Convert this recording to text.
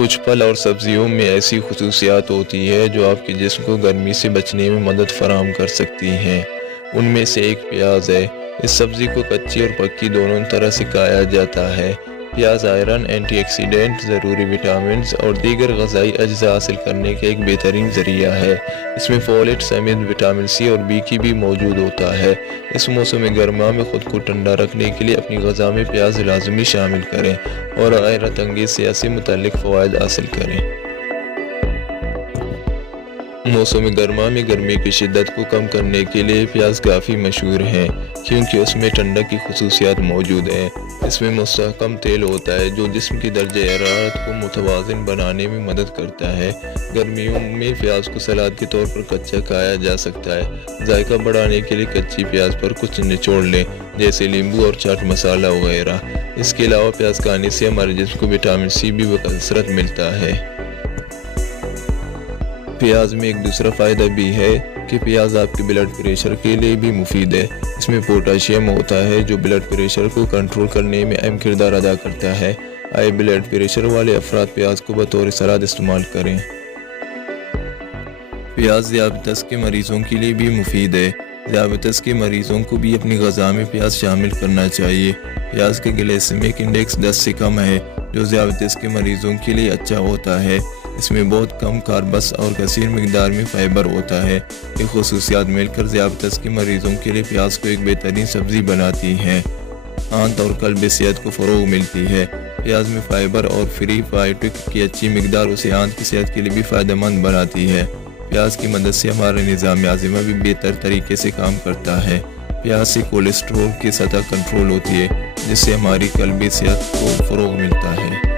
کچھ پھل اور سبزیوں میں ایسی خصوصیات ہوتی ہے جو آپ کے جسم کو گرمی سے بچنے میں مدد فراہم کر سکتی ہیں۔ ان میں سے ایک پیاز ہے۔ اس سبزی کو کچی اور پکی دونوں طرح سے کھایا جاتا ہے۔ پیاز آئرن، اینٹی آکسیڈنٹ، ضروری وٹامنز اور دیگر غذائی اجزاء حاصل کرنے کا ایک بہترین ذریعہ ہے۔ اس میں فولیٹ سمیت وٹامن سی اور بی کی بھی موجود ہوتا ہے۔ اس موسم گرما میں خود کو ٹھنڈا رکھنے کے لیے اپنی غذا میں پیاز لازمی شامل کریں اور غیرت انگیز صحت سے متعلق فوائد حاصل کریں۔ موسم گرما میں گرمی کی شدت کو کم کرنے کے لیے پیاز کافی مشہور ہیں کیونکہ اس میں ٹھنڈک کی خصوصیات موجود ہیں۔ اس میں مستحکم تیل ہوتا ہے جو جسم کی درجہ حرارت کو متوازن بنانے میں مدد کرتا ہے۔ گرمیوں میں پیاز کو سلاد کے طور پر کچا کھایا جا سکتا ہے۔ ذائقہ بڑھانے کے لیے کچی پیاز پر کچھ نچوڑ لیں جیسے لیمبو اور چاٹ مسالہ وغیرہ۔ اس کے علاوہ پیاز کھانے سے ہمارے جسم کو وٹامن سی بھی بکثرت ملتا ہے۔ پیاز میں ایک دوسرا فائدہ بھی ہے کہ پیاز آپ کے بلڈ پریشر کے لیے بھی مفید ہے۔ اس میں پوٹاشیم ہوتا ہے جو بلڈ پریشر کو کنٹرول کرنے میں اہم کردار ادا کرتا ہے۔ ہائی بلڈ پریشر والے افراد پیاز کو بطور سلاد استعمال کریں۔ پیاز ذیابیطس کے مریضوں کے لیے بھی مفید ہے۔ ذیابیطس کے مریضوں کو بھی اپنی غذا میں پیاز شامل کرنا چاہیے۔ پیاز کے گلائسیمک انڈیکس 10 سے کم ہے جو ذیابیطس کے مریضوں کے لیے اچھا ہوتا ہے۔ اس میں بہت کم کاربس اور کثیر مقدار میں فائبر ہوتا ہے۔ یہ خصوصیات مل کر ذیابیطس کے مریضوں کے لیے پیاز کو ایک بہترین سبزی بناتی ہیں۔ آنت اور قلبی صحت کو فروغ ملتی ہے۔ پیاز میں فائبر اور فری فائٹک کی اچھی مقدار اسے آنت کی صحت کے لیے بھی فائدہ مند بناتی ہے۔ پیاز کی مدد سے ہمارا نظام ہاضمہ بھی بہتر طریقے سے کام کرتا ہے۔ پیاز سے کولیسٹرول کی سطح کنٹرول ہوتی ہے جس سے ہماری قلبی صحت کو فروغ ملتا ہے۔